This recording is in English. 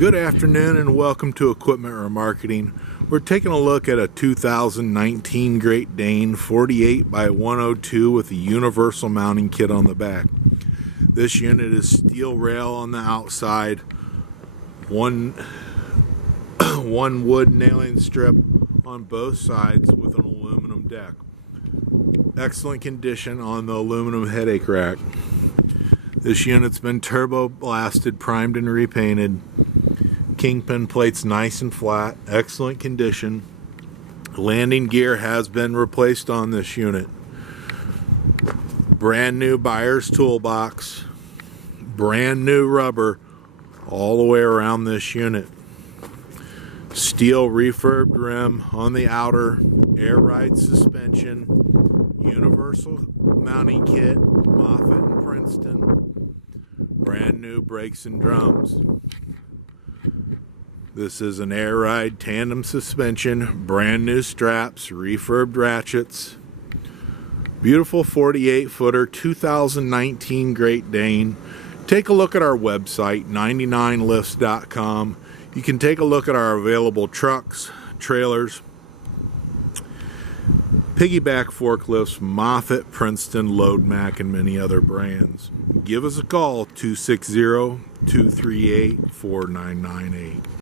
Good afternoon and welcome to Equipment Remarketing. We're taking a look at a 2019 Great Dane 48 by 102 with a universal mounting kit on the back. This unit is steel rail on the outside, one wood nailing strip on both sides with an aluminum deck. Excellent condition on the aluminum headache rack. This unit's been turbo blasted, primed and repainted. Kingpin plates nice and flat, excellent condition. Landing gear has been replaced on this unit. Brand new buyer's toolbox. Brand new rubber all the way around this unit. Steel refurbed rim on the outer, air ride suspension, universal mounting kit, Moffett and Princeton. Brand new brakes and drums. This is an air ride tandem suspension, brand new straps, refurbed ratchets. Beautiful 48-footer 2019 Great Dane. Take a look at our website, 99lifts.com. You can take a look at our available trucks, trailers, Piggyback Forklifts, Moffett, Princeton, Load Mac, and many other brands. Give us a call, 260-238-4998.